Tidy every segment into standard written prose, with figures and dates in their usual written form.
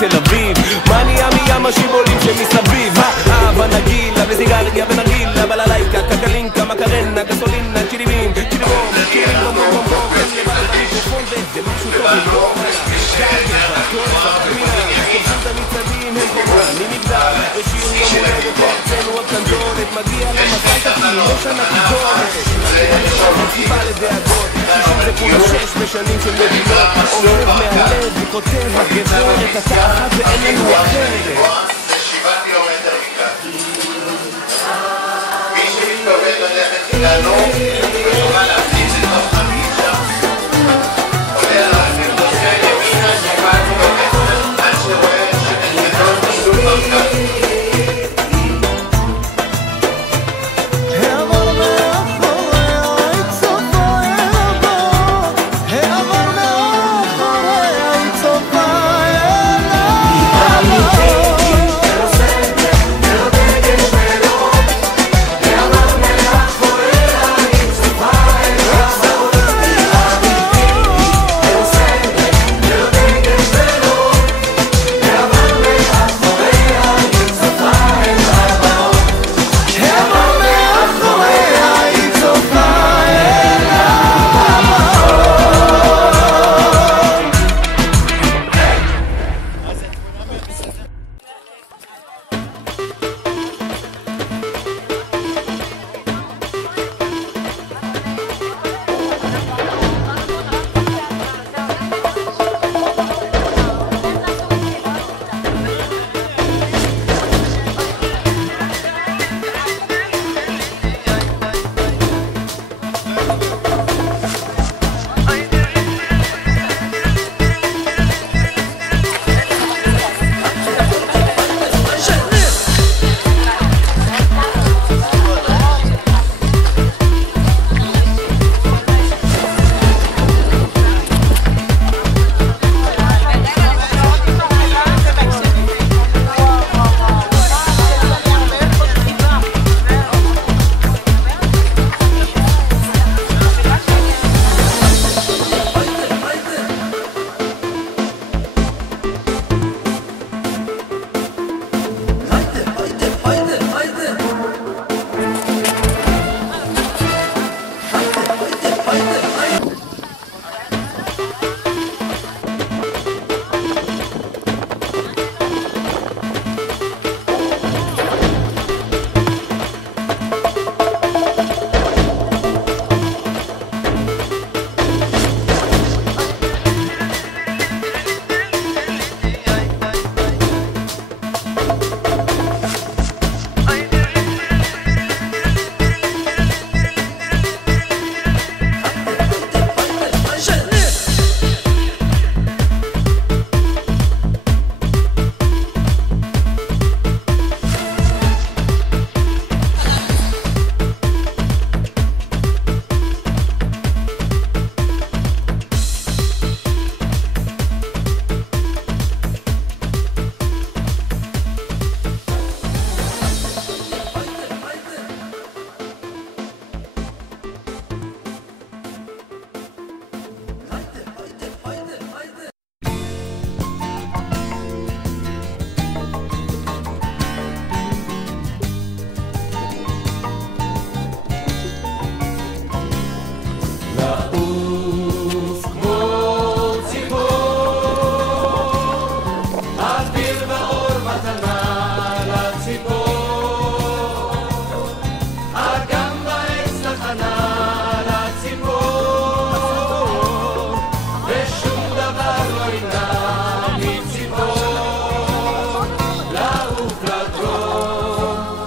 תל אביב. מה נהיה מים השיבולים שמסביב? האהבה נגילה וסיגריה ונרגילה, בללייקה, קקלינקה, מקרנה, גסולינה, צ'יליבים, צ'יליבום, צ'ילים בום בום בום, כן לבד המיקרופון וזה משהו טוב לגרום כובשים את המצעדים הם קוראים ממגדל ושיר יום הולדת לארצנו הקטנטונת, מגיע למזל תקים לשנה תיגורת מסיבה לדאגות 66 בשנים של מדינות, אוהב מהלב וכותב הגברת התחת ואין לנו אחרת. זה 7 קילומטר מכאן. מי שמתכוון ללכת איתנו יוכל להכניס את החמישה עולה על המרדות כאלה ימינה שבאנו בקטר עד שרואה שאין גדול מסלול מרכז.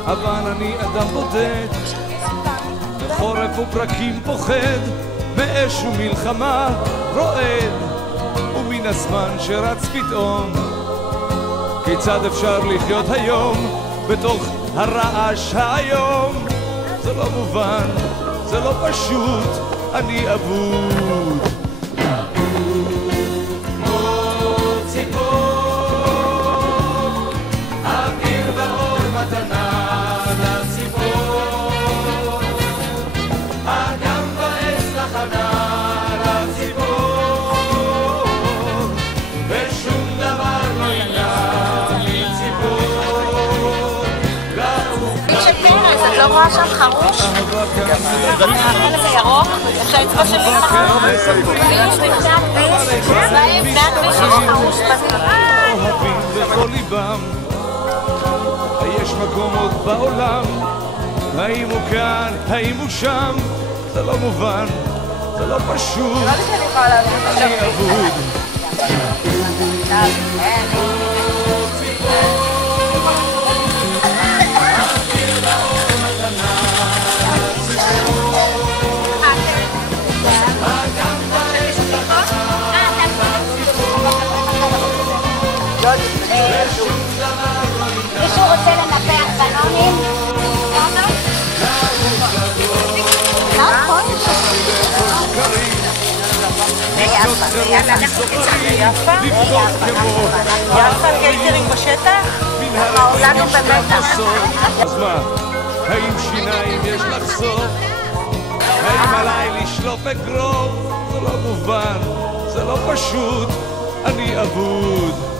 אבל אני אדם בודד, בחורף ופרקים פוחד, מאש ומלחמה רועד, ומן הזמן שרץ פתאום. כיצד אפשר לחיות היום בתוך הרעש היום? זה לא מובן, זה לא פשוט, אני אבוד. ושום דבר לא ילך רואה שם חרוש, החלק הירוק, שהאצבע שלי חרוש אוהבים בכל ליבם, יש מקום עוד בעולם, האם הוא כאן, האם הוא שם, זה לא מובן, זה לא פשוט, אני אבוד. מישהו רוצה לנפח בנונים? נכון? יפה, קייטרינג בשטח? העולנו במתח. אז מה? האם שיניים יש לחסוך? האם עליי לשלוף אגרוף? זה לא מובן, זה לא פשוט, אני אבוד.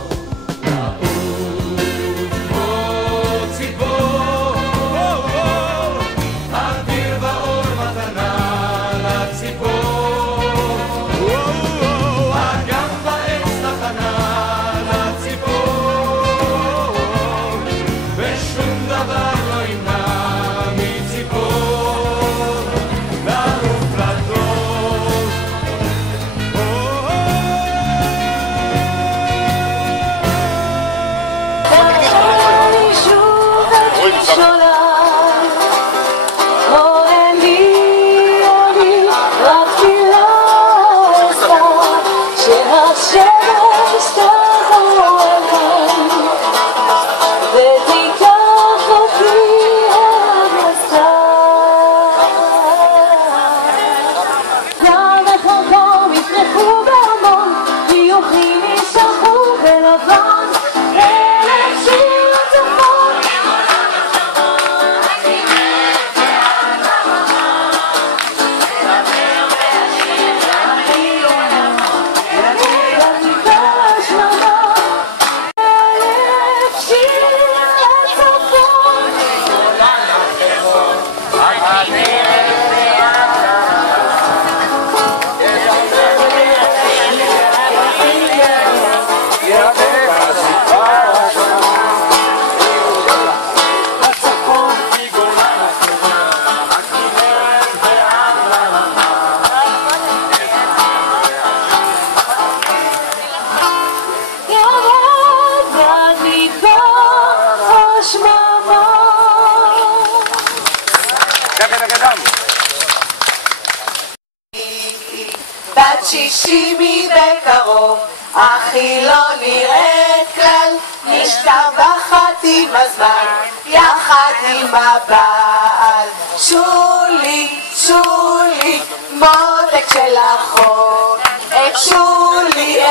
בת 60 היא בקרוב, אך היא לא נראית כלל, משתבחת עם הזמן, יחד עם הבעל. שולי, שולי, מותק של אחות, את שולי,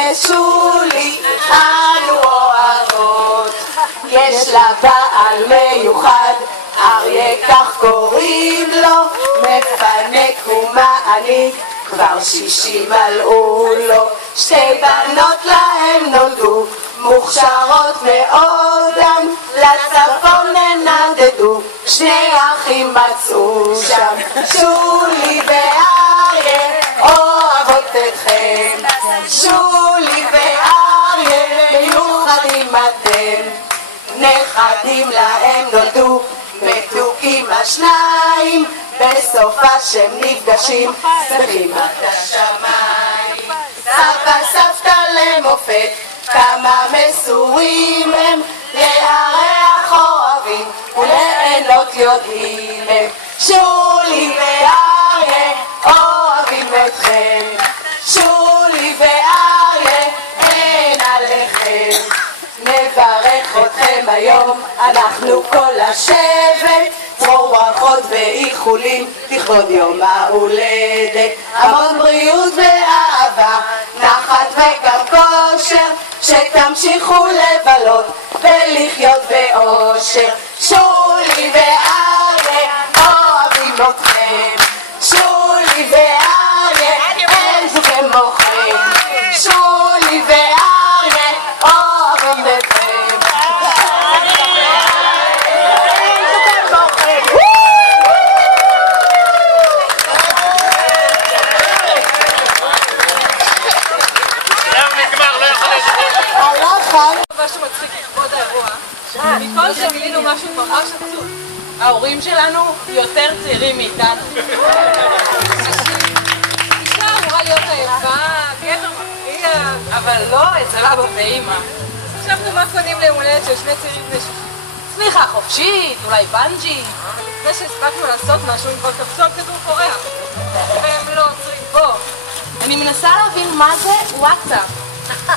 אנו אוהבות. יש לה בעל מיוחד, אריה כך קוראים לו, מפנק ומעניק, כבר 60 מלאו לו. שתי בנות להם נולדו, מוכשרות מאודם, לצפון ננדדו, שני אחים מצאו שם. שולי ואריה אוהבות אתכם, שולי ואריה מיוחדים אתם. נכדים להם נולדו, מתוקים השניים, בסוף השם נפגשים, שמחים עד השמיים. סבא סבתא למופת, כמה מסורים הם, לארח אוהבים וליהנות יודעים הם. שולי ואריה אוהבים אתכם, שולי ואריה אין עליכם. נברך אתכם היום, אנחנו כל השבט, צרור ברכות ואיחולים לכבוד יום ההולדת. המון בריאות ואהבה, נחת וגם כושר, שתמשיכו לבלות ולחיות באושר. שולי ואריה אוהבים אתכם, שולי ואריה אין זו כמוכם, שולי ואריה אוהבים אתכם. מצחיק לכבוד האירוע. מכל שגילינו משהו ממש עצוב. ההורים שלנו יותר צעירים מאיתנו. אישה אמורה להיות עייפה, גבר מפריע, אבל לא אצל אבא ואמא. חשבנו מה קונים ליום הולדת של שני צעירים בני 60. צניחה חופשית, אולי בנג'י. אבל לפני שהספקנו לעשות משהו, הם כבר קפצו על כדור פורח. והם לא עוצרים פה. אני מנסה להבין מה זה וואטסאפ.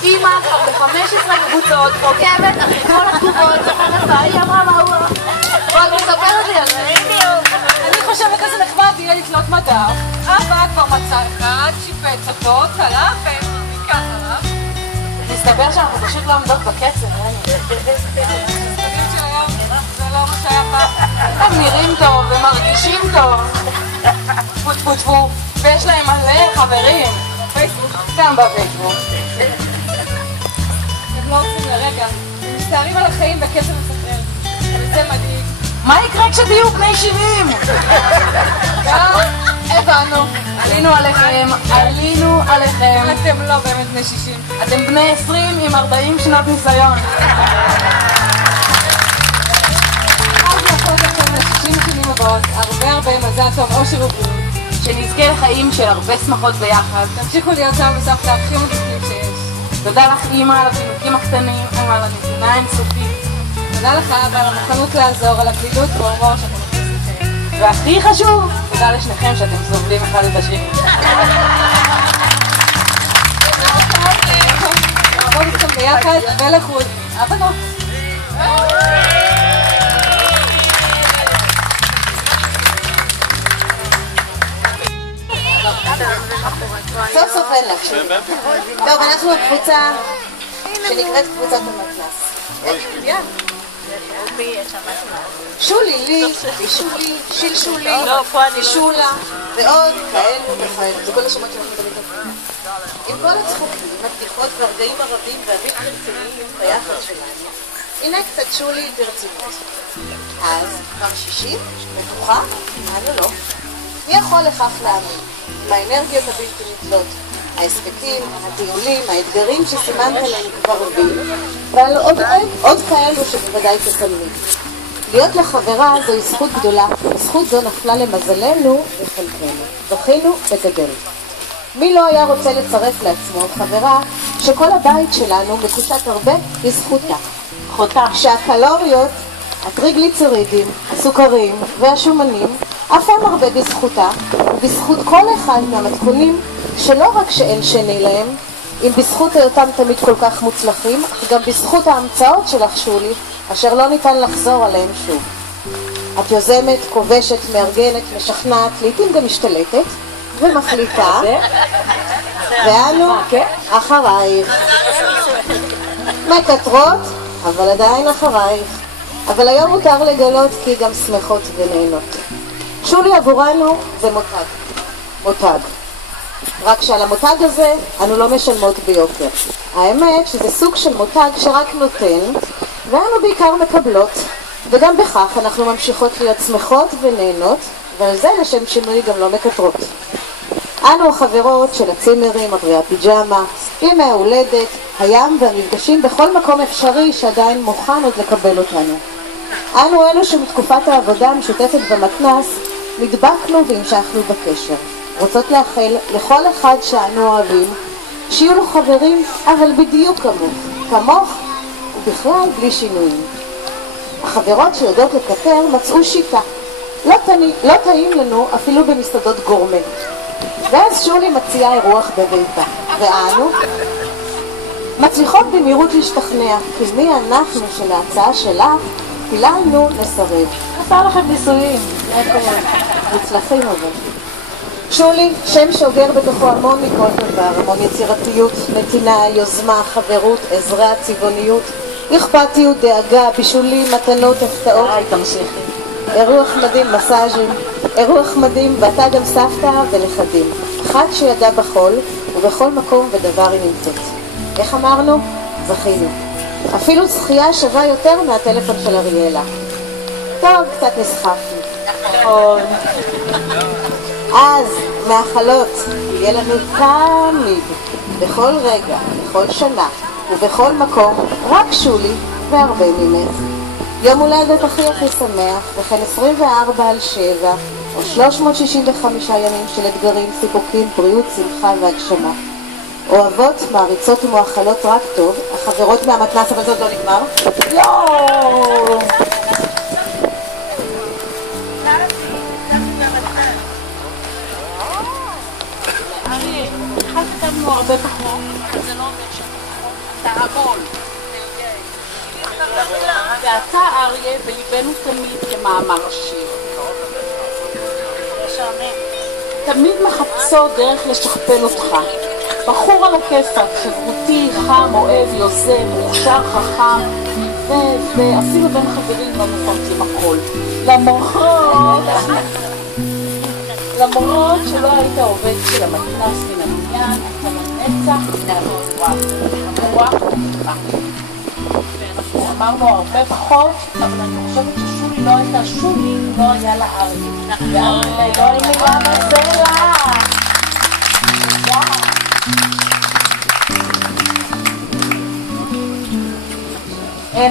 אמא כבר ב-15 קבוצות, עוקבת אחרי כל התגובות, זוכרת, היא אמרה מה הוא... בואי מספרת לי על זה. אני חושבת איזה נחמד יהיה לתלות מדף. אבא כבר מצא אחד, שיפץ אותו, תלה ומיקח עליו. מסתבר שאנחנו פשוט לא עומדות בקצב, זה לא מה שהיה פעם. הם נראים טוב ומרגישים טוב. טפו טפו טפו. ויש להם מלא חברים. פייסבוק. גם בפייסבוק. הם לא עושים לרגע. הם מסתערים על החיים בקצב מסחרר. וזה מדהים. מה יקרה כשתהיו בני 70? הבנו. עלינו עליכם. עלינו עליכם. אתם לא באמת בני 60. אתם בני 20 עם 40 שנות ניסיון. שנים הבאות, הרבה מזל טוב, אושר ובריאות, שנזכה לחיים של הרבה שמחות ביחד. תמשיכו להיות סבא וסבתא הכי מדהימים שיש. תודה לך אמא על הפינוקים הקטנים ועל הנתינה האינסופית. תודה לך אבא על המוכנות לעזור, על הקלילות וההומור שאתם מכניסים חיים. והכי חשוב, תודה לשניכם שאתם סובלים אחד את השני. נעבוד איתכם ביחד ולחוד. הבנות. סוף סוף אין לך שוב. טוב, אנחנו הקבוצה שנקראת קבוצת המתנ"ס. שולי לי, שולי, שילשולי, שולה ועוד כאלו וכאלו. זה כל השמות שאנחנו מדברים עליהם. עם כל הצחוקים, הבדיחות והרגעים הרבים והבלתי רציניים ביחד שלנו, הנה קצת שולי ברצינות. אז כבר 60, בטוחה, אנו לא. מי יכול לכך להאמין? עם האנרגיות הבלתי נתלות, ההספקים, הטיולים, האתגרים שסימנת להם כבר רבים, ועל עוד כאלו שבוודאי תתלמיד. להיות לחברה זוהי זכות גדולה, וזכות זו נפלה למזלנו וחלקנו. זכינו בגדל. מי לא היה רוצה לצרף לעצמו חברה שכל הבית שלנו מקושט הרבה בזכותה. חותה. שהקלוריות, הטריגליצרידים, הסוכרים והשומנים אף הם הרבה בזכותה, ובזכות כל אחד מהמתכונים שלא רק שאין שני להם, אם בזכות היותם תמיד כל כך מוצלחים, אך גם בזכות ההמצאות שלך שולי, אשר לא ניתן לחזור עליהם שוב. את יוזמת, כובשת, מארגנת, משכנעת, לעתים גם משתלטת, ומחליטה, ואנו אחרייך. מקטרות, אבל עדיין אחרייך. אבל היום מותר לגלות כי גם שמחות ונהנות. שולי עבורנו זה מותג. רק שעל המותג הזה אנו לא משלמות ביוקר. האמת שזה סוג של מותג שרק נותן, ואנו בעיקר מקבלות. וגם בכך אנחנו ממשיכות להיות שמחות ונהנות, ועל זה לשם שינוי גם לא מקטרות. אנו החברות של הצימרים, אברי הפיג'מה, ימי ההולדת, הים והמפגשים בכל מקום אפשרי שעדיין מוכן עוד לקבל אותנו. אנו אלו שמתקופת העבודה המשותפת במתנ"ס נדבקנו והמשכנו בקשר. רוצות לאחל לכל אחד שאנו אוהבים שיהיו לו חברים, אבל בדיוק כמוך ובכלל בלי שינויים. החברות שיודעות לקטר מצאו שיטה. לא טעים לנו אפילו במסעדות גורמה. ואז שולי מציעה אירוח בביתה, ואנו מצליחות במהירות להשתכנע, כי מי אנחנו של ההצעה שלך פיללנו לסרב. עשה לכם ניסויים, מוצלחים אבל. שולי, שם שאוגר בתוכו המון מכל דבר, המון יצירתיות, נתינה, יוזמה, חברות, עזרה, צבעוניות, אכפתיות, דאגה, בישולים, מתנות, הפתעות. אירוח מדהים, מסאז'ים, אירוח מדהים, ואתה גם סבתא ונכדים. אחת שידע בחול, ובכל מקום ודבר היא נמצאת. איך אמרנו? זכינו. אפילו זכייה שווה יותר מהטלפון של אריאלה. טוב, קצת נסחפנו. נכון. אז, מאחלות, יהיה לנו תמיד, בכל רגע, בכל שנה, ובכל מקום, רק שולי והרבה ממך. יום הולדת הכי הכי שמח, וכן 24 על 7, או 365 ימים של אתגרים, סיפוקים, בריאות, שמחה והגשמה. אוהבות, מעריצות ומואכלות רק טוב, החברות מהמתנ"ס, אבל זאת לא נגמר. יואו! אריה, אחד כתבנו הרבה פחות, זה לא אומר שאתה המון, ואתה אריה בליבנו תמיד כמאמר השיר. תמיד מחפשות דרך לשכפל אותך. בחור על הכיפק, חברותי, חם, אוהב, יוזם, מוכשר, חכם, ואפילו בין חברים לא מפרטים הכל. למרות שלא היית עובד של המתנ"ס מן המניין, אתה לנצח מהמורה אותך. ואנחנו אמרנו הרבה פחות, אבל אני חושבת ששולי לא הייתה שולי, לא היה לה אריה. ואריה לא היה גם הסלע.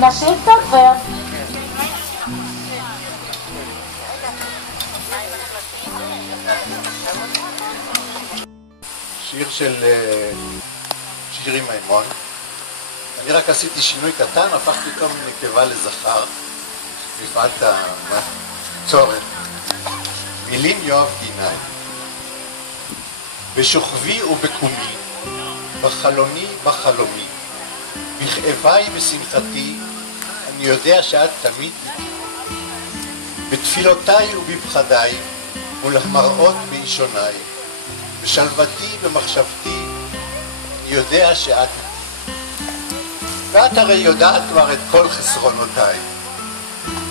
נשאיר את הדבר. שיר של שירי מימון. אני רק עשיתי שינוי קטן, הפכתי אותו מנקבה לזכר, מפאת הצורך. מילים יואב גינאי. בשוכבי ובקומי, בחלוני בחלומי, בכאביי ושמחתי, אני יודע שאת תמיד בתפילותיי ובפחדיי, מול המראות באישוניי, בשלוותי במחשבתי, אני יודע שאת ואת הרי יודעת כבר את כל חסרונותיי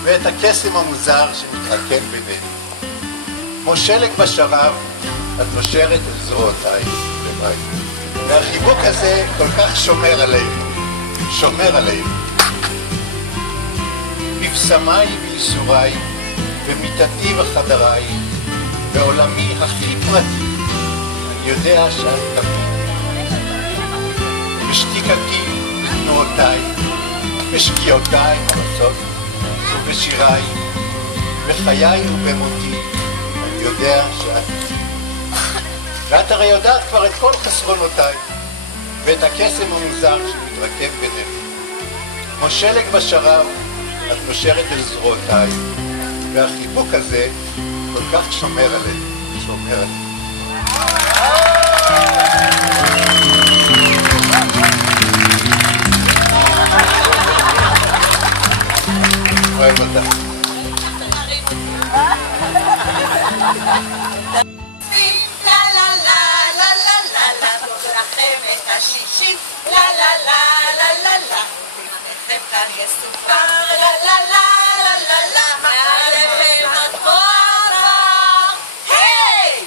ואת הקסם המוזר שמתרקם בינינו. כמו שלג בשרב, את נושרת אל זרועותיי לבית. והחיבוק הזה כל כך שומר עלינו, שומר עלינו. בבשמיי וייסוריי, במיטתי וחדריי, בעולמי הכי פרטי, אני יודע שאת תמיד. בשתיקתי, בתנועותיי, בשקיעותיי הרצות, ובשיריי, בחיי ובמותי, אני יודע שאת. ואת הרי יודעת כבר את כל חסרונותיי, ואת הקסם המוזר שמתרקם בינינו. כמו שלג בשרב, את נושרת אל זרועותיי, והחיבוק הזה כל כך שומר עלינו, שומר עלינו. אוהב אותך. השישית, לה לה לה לה לה לה, לכם כאן יסופר, לה לה לה לה לה לה, עליכם התואר, היי!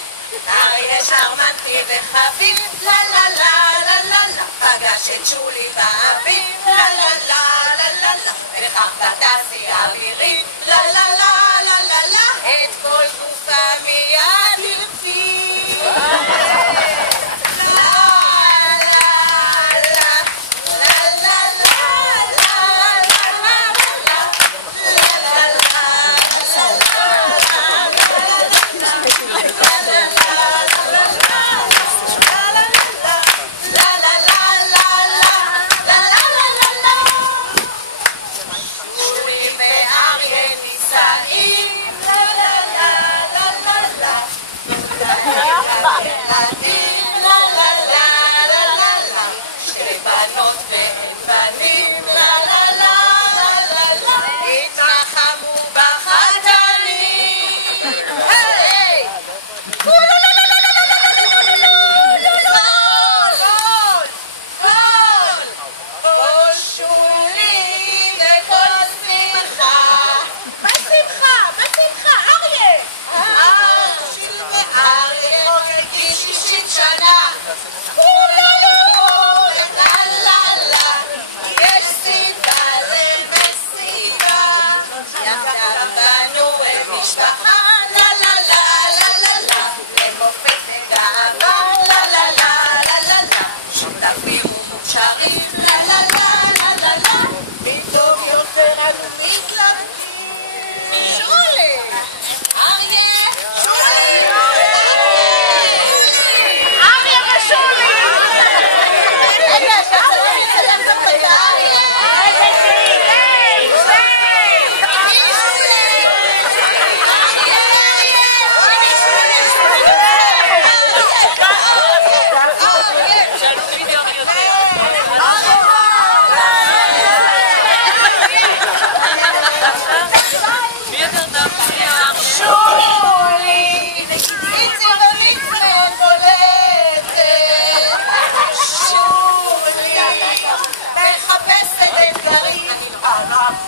אריה שרמנטי וחביב, לה לה לה לה לה לה, פגש את שולי באביב, לה לה לה לה לה לה, וכך בתעשי אווירי, לה לה לה לה לה לה, את כל גופה מיד ירצי.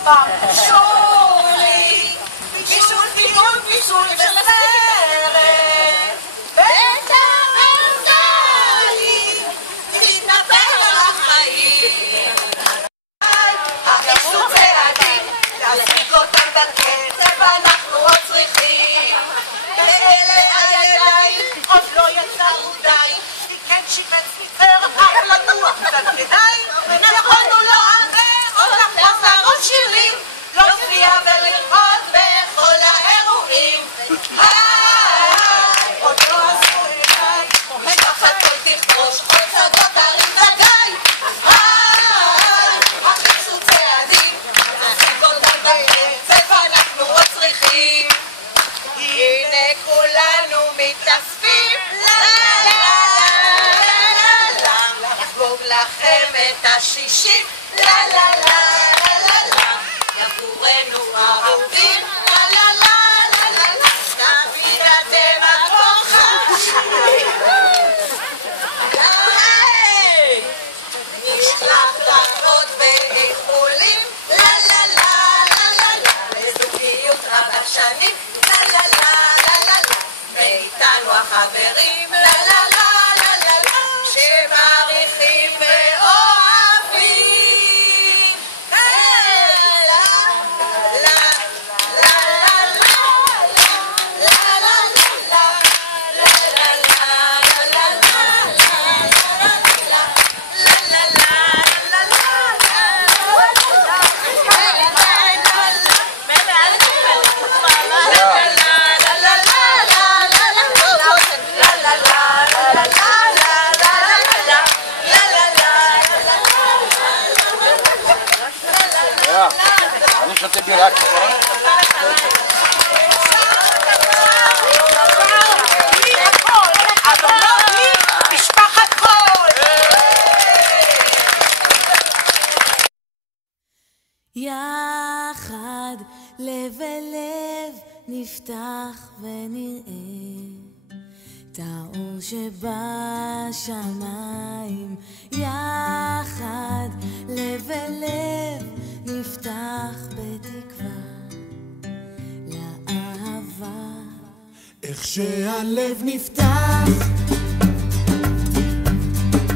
פעם. שולי, בישול, בישול, בישול בסרט. בית הרמזלי, תתנפל על החיים. החיסון צעדים, להזריק אותם בקצב, אנחנו עוד צריכים. ואלה הידיים, עוד לא יצאו די. כן שיפץ סיפר, אבל לדוח קצת כדאי. יכולנו לא עבר, אותך לעשרות שירים. לא תביע ולראות בכל האירועים. עוד לא עשו אליי, מתחת כל תכבוש, עוד שדות הרים וגיא. החיסו צעדים, נעסיק אותם בקצב, אנחנו עוד צריכים. הנה כולנו מתאספים, לחגוג לכם את ה60, עבורנו אהובים, תמיד אתם הכוכבים. נשלח דקות ואיחולים, לזוגיות רבת שנים, מאיתנו החברים, שמעריכים ואוהבים. אני שותה בירה קצרה. אבל לא בלי משפחת חול. יחד לב אל לב נפתח ונראה את האור שבשמיים. יחד לב אל לב נפתח בתקווה לאהבה. איך שהלב נפתח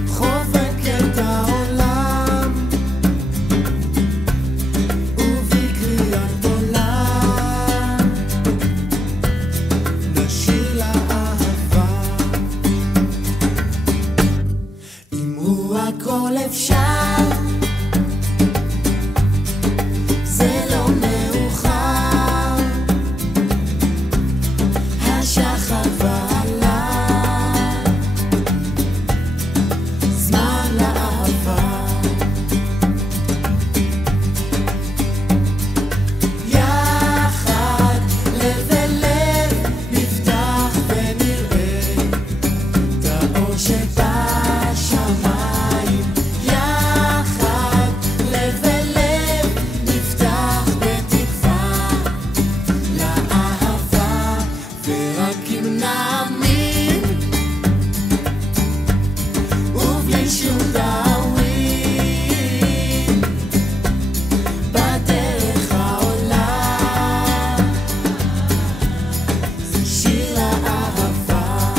חובק את העולם ובקריאת עולם נשיר לאהבה. אם הוא הכל אפשר זה לא מאוחר, השחר ועלה, זמן לאהבה. יחד לב אל לב נפתח ונראה את האור שבשמיים. יחד לב אל לב נפתח בתקווה לאהבה. ורק אם נאמין ובלי שום דאווין בדרך העולה זה שיר לאהבה.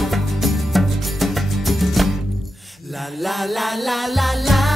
לה לה לה לה לה לה